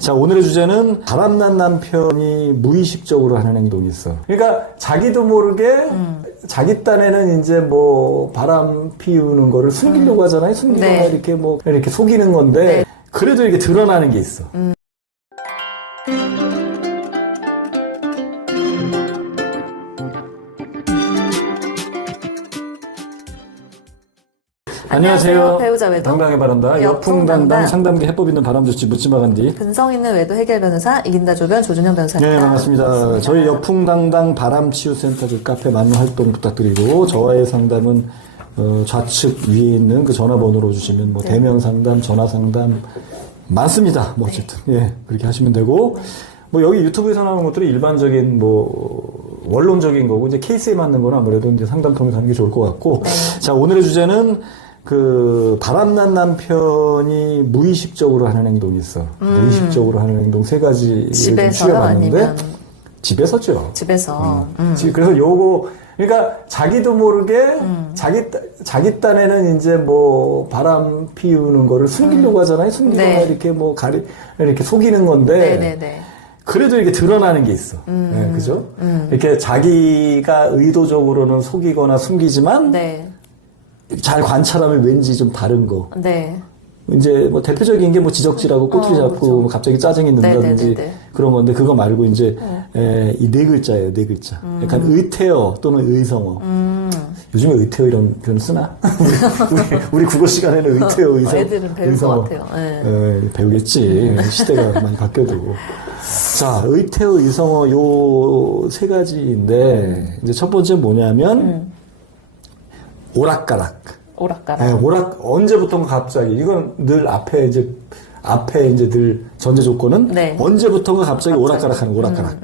자, 오늘의 주제는 바람난 남편이 무의식적으로 하는 행동이 있어. 그러니까 자기도 모르게 자기 딴에는 이제 뭐 바람 피우는 거를 숨기려고 하잖아요. 숨기거나 네. 이렇게 뭐 이렇게 속이는 건데 네. 그래도 이렇게 드러나는 게 있어. 안녕하세요. 배우자 외도 당당히 바란다. 여풍당당 상담기 해법 있는 바람좋지 묻지마간디. 근성 있는 외도 해결 변호사 이긴다 조변 조준영 변호사입니다. 네, 반갑습니다. 저희 여풍당당 바람치유센터 카페 많은 활동 부탁드리고 저와의 상담은 좌측 위에 있는 그 전화번호로 주시면 뭐 대면 상담, 전화 상담 많습니다. 뭐 어쨌든 예 그렇게 하시면 되고 뭐 여기 유튜브에서 나오는 것들이 일반적인 뭐 원론적인 거고 이제 케이스에 맞는 거는 아무래도 이제 상담 통해서 하는 게 좋을 것 같고 자 오늘의 주제는 그 바람난 남편이 무의식적으로 하는 행동이 있어. 무의식적으로 하는 행동 세 가지를 집에서요? 아니면 집에서죠. 집에서. 그래서 요거 그러니까 자기도 모르게 자기 딴에는 이제 뭐 바람 피우는 거를 숨기려고 하잖아요. 숨기거나 네. 이렇게 뭐 이렇게 속이는 건데. 네네네. 그래도 이렇게 드러나는 게 있어. 네, 그죠? 이렇게 자기가 의도적으로는 속이거나 숨기지만 네. 잘 관찰하면 왠지 좀 다른 거. 네. 이제 뭐 대표적인 게 뭐 지적질하고 꼬투리 잡고 그렇죠. 뭐 갑자기 짜증이 든다든지 네네네네. 그런 건데 그거 말고 이제 이 네 글자예요, 네 글자. 약간 의태어 또는 의성어. 요즘에 의태어 이런 표현 쓰나? 우리 국어 시간에는 의태어, 의성어. 애들은 배울 것 같아요. 네. 배우겠지. 시대가 많이 바뀌어도. 자, 의태어, 의성어 요 세 가지인데 이제 첫 번째 뭐냐면 오락가락. 오락가락. 언제부턴가 갑자기, 이건 늘 앞에 이제 늘 전제 조건은 네. 언제부턴가 갑자기 오락가락 하는 오락가락.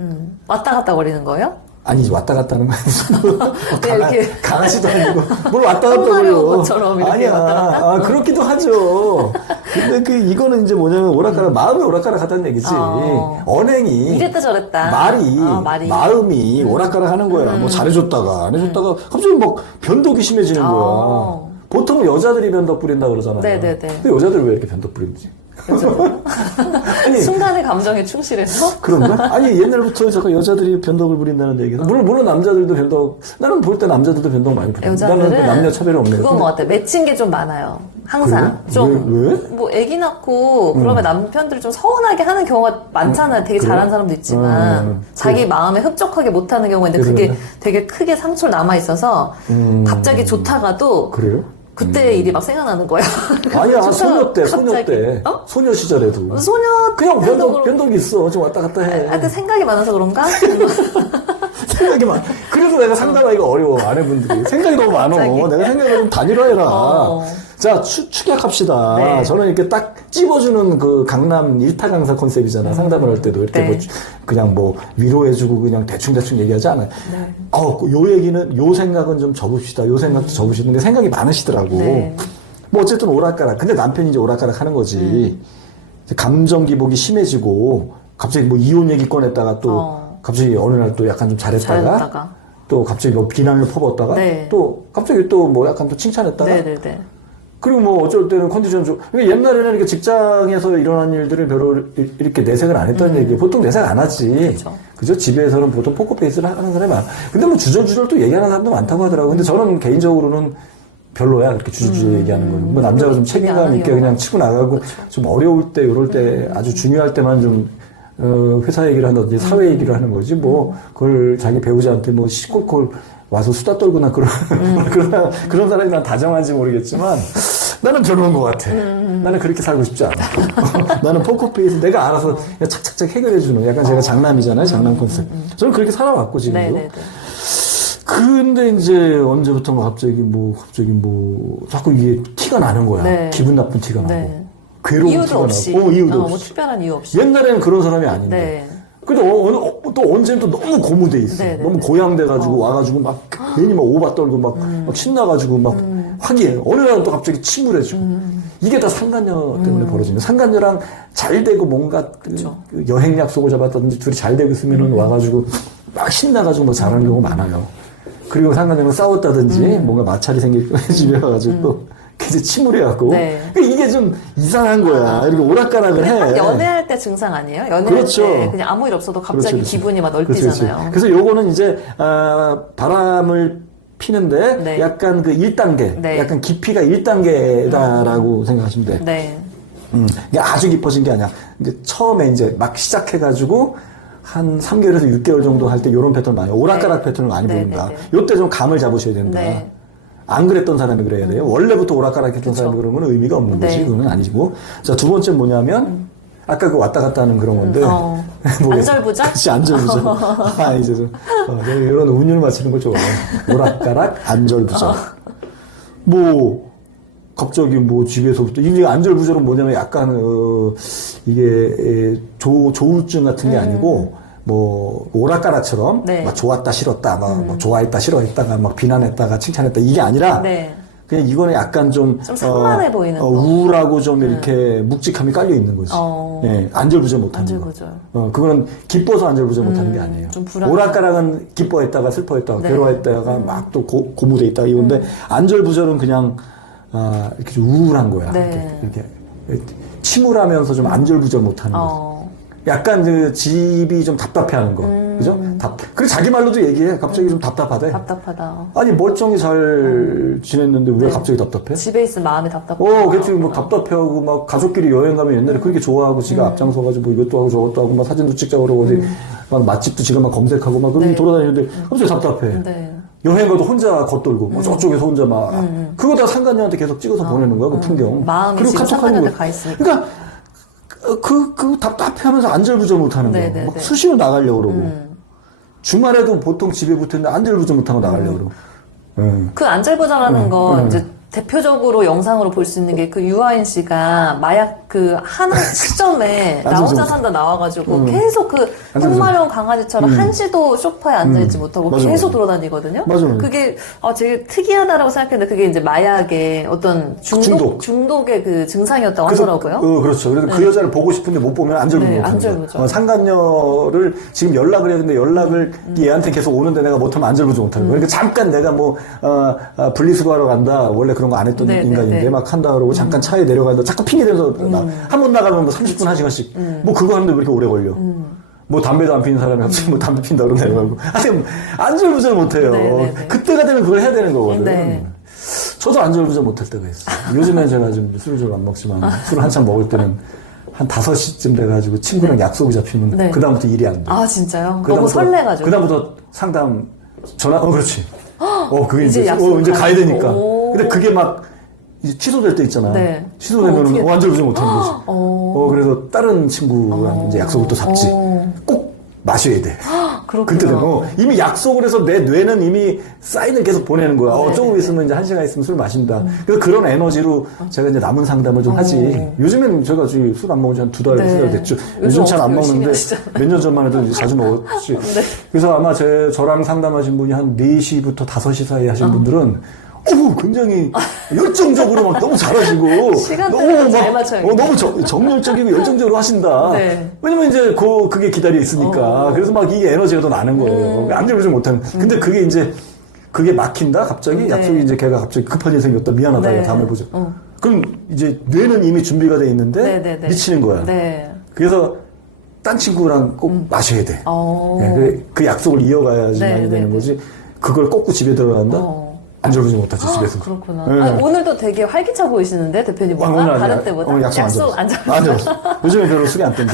왔다 갔다 거리는 거예요? 아니, 왔다 갔다 하는 거 아니고. 이렇게. 강아지도 아니고. 뭘 왔다 갔다 똥마리 온 거려. 것처럼 이렇게 아니야. 왔다 갔다? 그렇기도 하죠. 근데 이거는 이제 뭐냐면 오락가락, 마음이 오락가락 하다는 얘기지. 언행이. 이랬다 저랬다. 말이. 마음이 오락가락 하는 거야. 뭐 잘해줬다가, 안 해줬다가, 갑자기 막 변덕이 심해지는 거야. 보통 여자들이 변덕 부린다 그러잖아요. 네네네. 근데 여자들 왜 이렇게 변덕 부리는지? 아니, 순간의 감정에 충실해서? 그런가? 아니, 옛날부터 잠깐 여자들이 변덕을 부린다는 얘기가. 물론 남자들도 나는 볼 때 남자들도 변덕 많이 부려. 여자들은 나는 남녀 차별이 없네. 그건 뭐 같아. 맺힌 게 좀 많아요. 항상. 그래? 좀. 왜? 뭐, 애기 낳고, 그러면 남편들이 좀 서운하게 하는 경우가 많잖아요. 되게 그래? 잘하는 사람도 있지만. 자기 마음에 흡족하게 못하는 경우가 있는데, 그게 그래? 되게 크게 상처로 남아있어서, 갑자기 좋다가도, 그래요? 그때 일이 막 생각나는 거야. 아니야, 좋다가 소녀 때. 갑자기. 소녀 시절에도. 소녀 그냥 때도 변덕이 있어. 좀 왔다 갔다 해. 하여튼 생각이 많아서 그런가? 생각이 많아. 그래서 내가 상담하기가 어려워, 아내분들이. 생각이 너무 많어. 갑자기. 내가 생각을 좀 단일화해라. 어. 자, 축약합시다. 네. 저는 이렇게 딱 찝어주는 그 강남 일타 강사 컨셉이잖아. 상담을 할 때도. 이렇게 네. 뭐, 그냥 뭐, 위로해주고 그냥 대충대충 얘기하지 않아요. 요 얘기는, 요 생각은 좀 접읍시다. 요 생각도 접으시는데 생각이 많으시더라고. 네. 뭐, 어쨌든 오락가락. 근데 남편이 이제 오락가락 하는 거지. 이제 감정 기복이 심해지고, 갑자기 뭐 이혼 얘기 꺼냈다가 또, 갑자기 어느 날 또 약간 좀 잘했다가. 또 갑자기 뭐 비난을 퍼붓다가. 네. 또 갑자기 또 뭐 약간 또 칭찬했다가. 네네네. 그리고 뭐 어쩔 때는 컨디션 좀, 그러니까 옛날에는 이렇게 직장에서 일어난 일들을 별로 이렇게 내색을 안 했다는 얘기예요. 보통 내색 안 하지. 그죠? 집에서는 보통 포커페이스를 하는 사람이 많아. 근데 뭐 주저주저 또 얘기하는 사람도 많다고 하더라고요. 근데 저는 개인적으로는 별로야. 그렇게 주저주저 얘기하는 건. 뭐 남자가 좀 책임감 있게 그냥 치고 나가고 좀 어려울 때, 이럴 때 아주 중요할 때만 좀 회사 얘기를 한다든지 사회 얘기를 하는 거지. 뭐 그걸 자기 배우자한테 뭐 시콜콜 와서 수다 떨거나 그런 사람이 난 다정한지 모르겠지만 나는 별로인 것 같아. 나는 그렇게 살고 싶지 않아. 나는 포커페이스 내가 알아서 그냥 착착착 해결해주는 약간 제가 장남이잖아요. 장남 컨셉. 저는 그렇게 살아왔고 지금도. 네네네. 근데 이제 언제부턴가 갑자기 자꾸 이게 티가 나는 거야. 네. 기분 나쁜 티가 나고. 네. 괴로운 이유도 티가 없이. 나고. 이유도 뭐 없이. 특별한 이유 없이. 옛날에는 그런 사람이 아닌데. 네. 근데 또 언제는 또 너무 고무돼 있어. 네네네. 너무 고양돼가지고 와가지고 막 괜히 막 오바 떨고 막 신나가지고 막 하기에 어느 날은 또 갑자기 침울해지고 이게 다 상간녀 때문에 벌어지는 상간녀랑 잘 되고 뭔가 그 여행 약속을 잡았다든지 둘이 잘 되고 있으면은 와가지고 막 신나가지고 뭐 잘하는 경우가 많아요. 그리고 상간녀랑 싸웠다든지 뭔가 마찰이 생길 집에 와가지고 또 이제 침울해갖고 네. 이게 이게 좀 이상한 거야. 이렇게 오락가락을 그냥 딱 해. 연애할 때 증상 아니에요? 연애할 그렇죠. 때 그냥 아무 일 없어도 갑자기 그렇죠. 기분이 막 그렇죠, 널뛰잖아요. 그렇죠. 그래서 요거는 이제 바람을 피는데 네. 약간 그 1단계, 네. 약간 깊이가 1단계다라고 생각하시면 돼. 네. 이게 아주 깊어진 게 아니야. 이제 처음에 이제 막 시작해가지고 한 3개월에서 6개월 정도 할 때 이런 패턴 많이, 오락가락 네. 패턴을 많이 네, 보인다. 네, 요때 좀 감을 잡으셔야 된다. 네. 안 그랬던 사람이 그래야 돼요. 원래부터 오락가락 했던 사람이 그런 건 의미가 없는 네. 거지. 그건 아니고. 자, 두 번째 뭐냐면, 아까 그 왔다 갔다 하는 그런 건데. 안절부절? 그치, 안절부절. 아, 이제 좀, 내가 이런 운율을 맞추는 걸 좋아해. 오락가락, 안절부절. 뭐, 갑자기 뭐 집에서부터, 이게 안절부절은 뭐냐면 약간, 이게, 조울증 같은 게 아니고, 뭐, 오락가락처럼, 네. 막 좋았다, 싫었다, 막 좋아했다, 싫어했다가, 막 비난했다가, 칭찬했다, 이게 아니라, 네. 그냥 이거는 약간 좀 산만해 보이는 거. 우울하고 좀 이렇게 묵직함이 깔려 있는 거지. 어. 예, 안절부절 못하는 안절부절. 거. 그거는 기뻐서 안절부절 못하는 게 아니에요. 좀 불안해. 오락가락은 기뻐했다가 슬퍼했다가 네. 괴로워했다가 막 또 고무돼 있다가 이건데 안절부절은 그냥 이렇게 좀 우울한 거야. 네. 이렇게 침울하면서 좀 안절부절 못하는 거지. 약간 그 집이 좀 답답해하는 거, 그죠? 그리고 자기 말로도 얘기해. 갑자기 좀 답답하대. 답답하다. 아니 멀쩡히 잘 지냈는데 왜 갑자기 답답해? 집에 있으면 마음이 답답하다. 그치, 뭐 답답해하고 막 가족끼리 여행 가면 옛날에 그렇게 좋아하고 지가 앞장서가지고 뭐 이것도 하고 저것도 하고 막 사진도 찍자고 그러고 어디 막 맛집도 지가 막 검색하고 막 그러고 네. 돌아다니는데 갑자기 답답해. 네. 여행 가도 혼자 겉돌고 뭐 저쪽에서 혼자 막 그거 다 상간녀한테 계속 찍어서 보내는 거야 그 풍경. 마음이 그리고 지금 카톡하는 상간녀한테 거야. 가 있으니까. 그러니까 그 답답해하면서 안절부절 못하는 거야. 네, 막 네. 수시로 나가려고 그러고 주말에도 보통 집에 붙었는데 안절부절 못하고 나가려고 그러고. 그 안절부절하는 거 이제 대표적으로 영상으로 볼 수 있는 게 그 유아인 씨가 마약 그 한 시점에 나 혼자 산다 나와가지고 계속 그 똥마려운 강아지처럼 한시도 소파에 앉아있지 못하고 맞아, 계속 맞아. 돌아다니거든요. 맞아. 그게 되게 특이하다라고 생각했는데 그게 이제 마약의 어떤 중독의 그 증상이었다고 하더라고요. 그렇죠. 그래서 그 여자를 보고 싶은데 못 보면 안절부절 네, 못하는 안절부절. 거야. 상간녀를 지금 연락을 해야 되는데 연락을 얘한테 계속 오는데 내가 못하면 안절부절 못하는 거야. 그러니까 잠깐 내가 뭐 분리수거하러 간다. 원래 그런 거 안 했던 네, 인간인데 네, 네. 막 한다 그러고 잠깐 차에 내려간다. 자꾸 핑계 대면서 한 번 나가면 뭐 30분, 1시간씩 뭐 그거 하는데 왜 이렇게 오래 걸려. 뭐 담배도 안 피는 사람이 갑자기 뭐 담배 핀다 그러고 내려가고. 아니 안절부절 못해요. 네, 네, 네. 그때가 되면 그걸 해야 되는 거거든. 네. 저도 안절부절 못할 때가 있어요. 요즘엔 제가 좀 술을 좀 안 먹지만 술을 한참 먹을 때는 한 5시쯤 돼가지고 친구랑 약속이 잡히면 네. 그다음부터 일이 안 돼. 아 진짜요? 너무 설레가지고. 그다음부터 상담 전화 그렇지. 그게 이제 이제 약속 이제 가야 되니까. 오. 근데 그게 막 이제 취소될 때 있잖아. 네. 취소되면 어떻게- 안절부절 못하는 거지. 그래서 다른 친구랑 이제 약속을 또 잡지. 꼭 마셔야 돼. 그렇구나. 그때 되면 이미 약속을 해서 내 뇌는 이미 사인을 계속 보내는 거야. 네, 조금 있으면 이제 1시간 있으면 술 마신다. 그래서 그런 에너지로 제가 이제 남은 상담을 좀 하지. 요즘에는 제가 술 안 먹은 지 한 2달, 네. 3달 됐죠. 요즘 요즘 잘 안 어떻게 열심히 먹는데 하시잖아요. 몇 년 전만 해도 이제 자주 먹었지. 네. 그래서 아마 저랑 상담하신 분이 한 4시부터 5시 사이에 하신 분들은 굉장히 열정적으로 막 너무 잘하시고 시간대를 잘 맞춰야겠네. 너무 정열적이고 열정적으로 하신다. 네. 왜냐면 이제 그게 기다려 있으니까. 그래서 막 이게 에너지가 더 나는 거예요. 안절부절 못하는. 근데 그게 이제 그게 막힌다 갑자기 네. 약속이 이제 걔가 갑자기 급한 일 생겼다 미안하다 네. 다음에 보자. 그럼 이제 뇌는 이미 준비가 돼 있는데 네, 네, 네. 미치는 거야. 네. 그래서 딴 친구랑 꼭 마셔야 돼. 그 약속을 이어가야지 네, 많이 네, 되는 네. 거지. 그걸 꺾고 집에 들어간다? 안절부절 못하지 집에서. 그렇구나. 네. 아니, 오늘도 되게 활기차 보이시는데 대표님보다 오늘 아니야. 다른 때보다 오늘 약속 안 약속 잡았어. 요즘에 별로 술이 안 땡겨.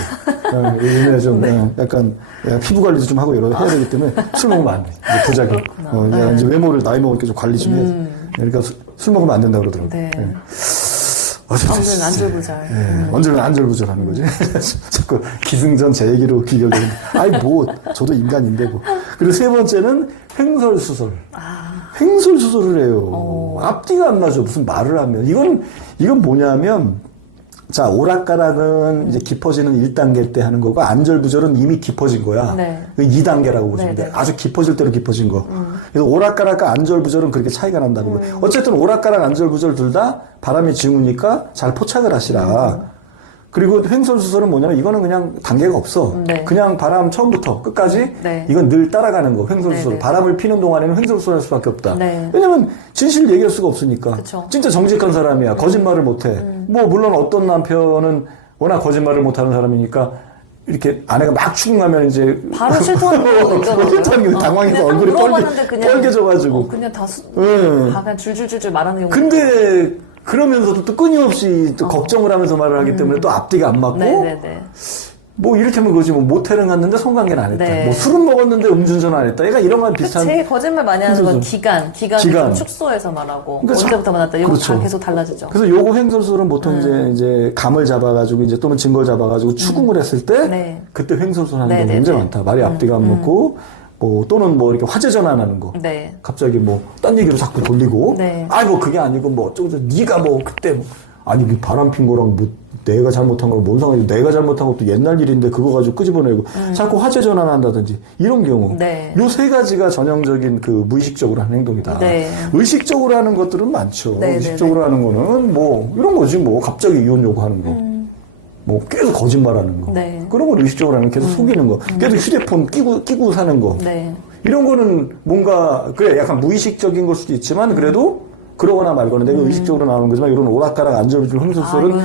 요즘에 좀 약간 피부 관리도 좀 하고 여러 해야 되기 때문에 술 먹으면 안 돼. 이제 부작용. 이제 외모를 나이 먹으니까 좀 관리 좀 해야지. 그러니까 술 먹으면 안 된다고 그러더라고. 네. 네. 아무튼 안절부절. 언제나 안절부절 하는 거지. 자꾸 기승전 제 얘기로 귀결되는. 저도 인간인데 뭐. 그리고 세 번째는 횡설수설. 횡설수설을 해요. 앞뒤가 안 맞아. 무슨 말을 하면. 이건 뭐냐면, 자, 오락가락은 이제 깊어지는 1단계 때 하는 거고, 안절부절은 이미 깊어진 거야. 네. 2단계라고 보시면 네, 돼. 네. 아주 깊어질 대로 깊어진 거. 그래서 오락가락과 안절부절은 그렇게 차이가 난다고. 어쨌든 오락가락, 안절부절 둘 다 바람이 지우니까 잘 포착을 하시라. 그리고 횡설수설은 뭐냐면 이거는 그냥 단계가 없어. 네. 그냥 바람 처음부터 끝까지 네. 이건 늘 따라가는 거. 횡설수설. 네, 네. 바람을 피는 동안에는 횡설수설할 수밖에 없다. 네. 왜냐면 진실을 얘기할 수가 없으니까. 그쵸. 진짜 정직한 사람이야. 거짓말을 못해. 뭐 물론 어떤 남편은 워낙 거짓말을 못하는 사람이니까 이렇게 아내가 막 추궁하면 이제 바로 실토하는 경우도 있더라고요. 실토하는 게 당황해서 그냥 얼굴이 물어봤는데 그냥 빨개져가지고. 그냥 다 예. 그냥 줄줄줄줄 말하는 경우. 근데 그러면서도 또 끊임없이 또 걱정을 하면서 말을 하기 때문에 또 앞뒤가 안 맞고 네네네. 뭐 이를테면 그거지 뭐 모텔은 갔는데 성관계는 안 했다. 네. 뭐 술은 먹었는데 음주운전 안 했다. 얘가 이런 건 비슷한. 제일 거짓말 많이 하는 건 횡설수설. 기간 기간. 축소해서 말하고 그러니까 언제부터 만났다. 이거 그렇죠. 다 계속 달라지죠. 그래서 요거 횡설수설은 보통 이제 감을 잡아가지고 이제 또는 증거를 잡아가지고 추궁을 했을 때 네. 그때 횡설수설 하는 네, 경우가 네, 굉장히 네. 많다. 말이 앞뒤가 안 맞고 뭐 또는 뭐 이렇게 화제 전환하는 거. 네. 갑자기 뭐 딴 얘기로 자꾸 돌리고. 네. 아이 뭐 그게 아니고 뭐 어쩌고 네가 뭐 그때 뭐 아니 그 바람 핀 거랑 뭐 내가 잘못한 거랑 뭔 상관이지. 내가 잘못한 것도 옛날 일인데 그거 가지고 끄집어내고 자꾸 화제 전환한다든지 이런 경우. 네. 요 세 가지가 전형적인 그 무의식적으로 하는 행동이다. 네. 의식적으로 하는 것들은 많죠. 네, 의식적으로 하는 거는 뭐 이런 거지 뭐 갑자기 이혼 요구하는 거. 뭐 계속 거짓말하는 거. 네. 그런 걸 의식적으로 하는 거. 계속 속이는 거. 계속 휴대폰 끼고 사는 거. 네. 이런 거는 뭔가 그래 약간 무의식적인 걸 수도 있지만 그래도 그러거나 말거나 내가 의식적으로 나오는 거지만 이런 오락가락 안절부절 횡설수설은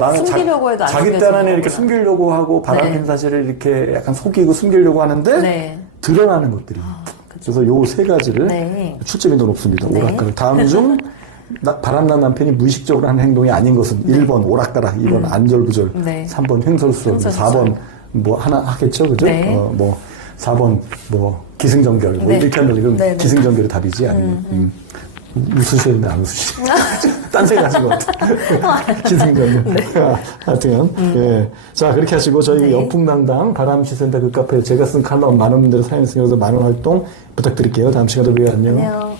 나는 숨기려고 해도 안 자기 숨겨지는 딴에는 이렇게 거구나. 숨기려고 하고 바람핀 네. 사실을 이렇게 약간 속이고 숨기려고 하는데 네. 드러나는 것들이 그래서 요 세 가지를 네. 출제빈 더 높습니다. 네. 오락가락. 다음 중 바람난 남편이 무의식적으로 하는 행동이 아닌 것은 1번 오락가락, 2번 안절부절, 네. 3번 횡설수설, 횡설수설. 4번 뭐 하나 하겠죠, 그죠? 네. 뭐 4번 뭐 기승전결 뭐 네. 이렇게 한다 그럼 네, 네. 기승전결이 답이지 아니면 웃으시는데 안 웃으시. 딴 생각 하신 것 같아. 기승전결. 하여튼 예. 자 그렇게 하시고 저희 네. 연풍당당 바람시센터 그 카페 제가 쓴 칼럼 많은 분들의 사연 쓰면서 많은 활동 부탁드릴게요. 다음 시간에 봬요. 안녕. 안녕.